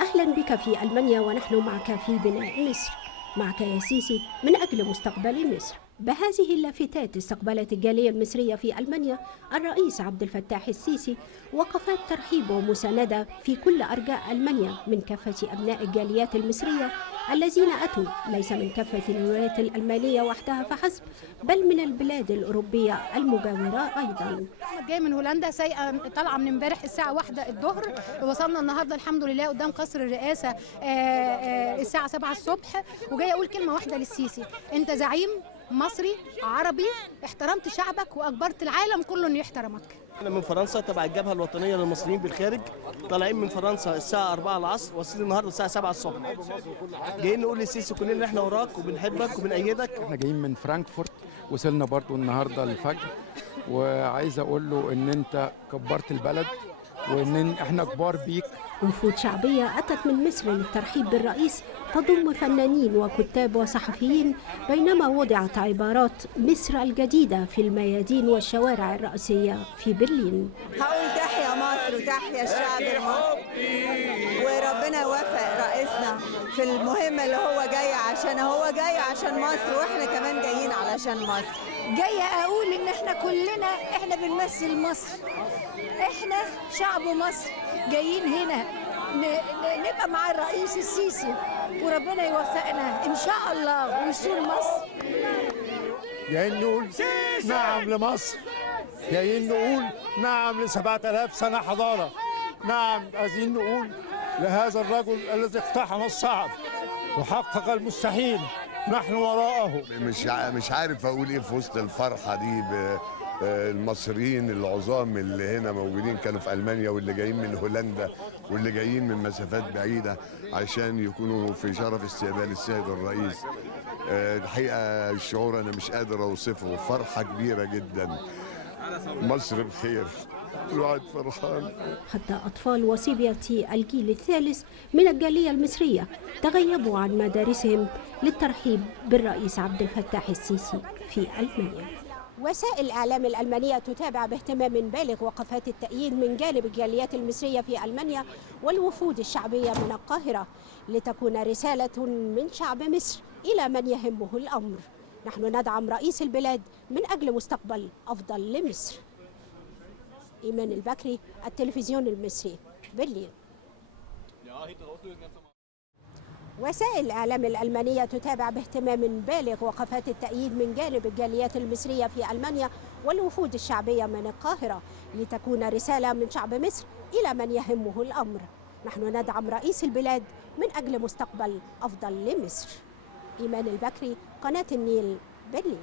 أهلا بك في ألمانيا ونحن معك في بناء مصر. معك يا سيسي من أجل مستقبل مصر. بهذه اللافتات استقبلت الجالية المصرية في ألمانيا الرئيس عبد الفتاح السيسي وقفات ترحيب ومساندة في كل أرجاء ألمانيا من كافة أبناء الجاليات المصرية الذين أتوا ليس من كافة الولايات الألمانية وحدها فحسب، بل من البلاد الأوروبية المجاورة أيضا. جاي من هولندا سايقه طالعه من امبارح الساعه 1 الظهر، وصلنا النهارده الحمد لله قدام قصر الرئاسه الساعه 7 الصبح، وجاي اقول كلمه واحده للسيسي: انت زعيم مصري عربي، احترمت شعبك واجبرت العالم كله انه يحترمك. احنا من فرنسا تبع الجبهه الوطنيه للمصريين بالخارج، طالعين من فرنسا الساعه 4 العصر، واصلين النهارده الساعه 7 الصبح. جايين نقول للسيسي كلنا ان احنا وراك وبنحبك وبنأيدك. احنا جايين من فرانكفورت، وصلنا برضو النهارده الفجر، وعايز اقول له ان انت كبرت البلد وان احنا كبار بيك. وفود شعبية أتت من مصر للترحيب بالرئيس تضم فنانين وكتاب وصحفيين، بينما وضعت عبارات مصر الجديدة في الميادين والشوارع الرئيسية في برلين. هقول تحيا مصر وتحيا الشعب المصري، وربنا يوفق رئيسنا في المهمة اللي هو جاي عشان عشان مصر، واحنا كمان جايين علشان مصر. جاية أقول إن إحنا كلنا بنمثل مصر، إحنا شعب مصر جايين هنا نبقى مع الرئيس السيسي، وربنا يوفقنا إن شاء الله ويسور مصر. جايين نقول نعم لمصر، جايين نقول نعم ل7000 سنة حضارة، نعم عايزين نقول لهذا الرجل الذي اقتحم الصعب وحقق المستحيل، نحن وراءه. مش عارف اقول ايه في وسط الفرحه دي المصريين العظام اللي هنا موجودين كانوا في المانيا، واللي جايين من هولندا، واللي جايين من مسافات بعيده عشان يكونوا في شرف استقبال السيد الرئيس. الحقيقه الشعور انا مش قادر اوصفه، فرحه كبيره جدا. مصر بخير، الواحد فرحان. حتى أطفال وصبية الجيل الثالث من الجالية المصرية تغيبوا عن مدارسهم للترحيب بالرئيس عبد الفتاح السيسي في ألمانيا. وسائل الإعلام الألمانية تتابع باهتمام بالغ وقفات التأييد من جانب الجاليات المصرية في ألمانيا والوفود الشعبية من القاهرة، لتكون رسالة من شعب مصر إلى من يهمه الأمر: نحن ندعم رئيس البلاد من أجل مستقبل أفضل لمصر. إيمان البكري، التلفزيون المصري، برلين. وسائل الإعلام الألمانية تتابع باهتمام بالغ وقفات التأييد من جانب الجاليات المصرية في ألمانيا والوفود الشعبية من القاهرة، لتكون رسالة من شعب مصر إلى من يهمه الأمر: نحن ندعم رئيس البلاد من أجل مستقبل أفضل لمصر. إيمان البكري، قناة النيل، برلين.